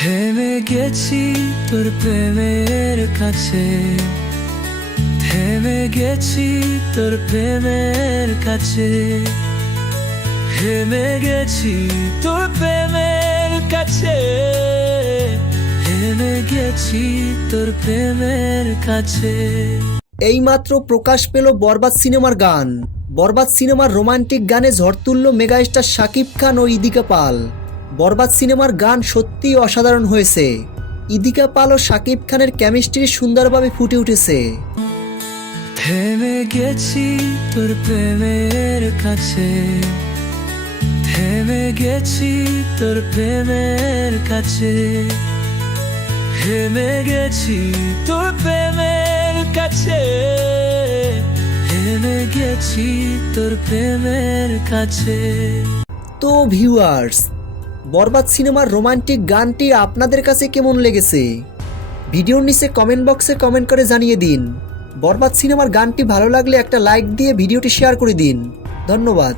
থেমে গেছি তোর প্রেমের কাছে। থেমে গেছি তোর প্রেমের কাছে। থেমে গেছি তোর প্রেমের কাছে। থেমে গেছি তোর প্রেমের কাছে। এইমাত্র প্রকাশ পেল বরবাদ সিনেমার গান। বরবাদ সিনেমার রোমান্টিক গানে ঝড় তুলল মেগাস্টার শাকিব খান ও ইদিকা পাল। বরবাদ সিনেমার গান সত্যিই অসাধারণ হয়েছে। ইদিকা পাল ও শাকিব খানের কেমিস্ট্রি সুন্দরভাবে ফুটে উঠেছে। থেমে গেছি তোর প্রেমের কাছে। থেমে গেছি তোর প্রেমের কাছে। থেমে গেছি তোর প্রেমের কাছে। থেমে গেছি তোর প্রেমের কাছে। তো ভিউয়ার্স বরবাদ সিনেমার রোমান্টিক গানটি আপনাদের কাছে কেমন লেগেছে? ভিডিওর নিচে কমেন্ট বক্সে কমেন্ট করে জানিয়ে দিন। বরবাদ সিনেমার গানটি ভালো লাগলে একটা লাইক দিয়ে ভিডিওটি শেয়ার করে দিন। ধন্যবাদ।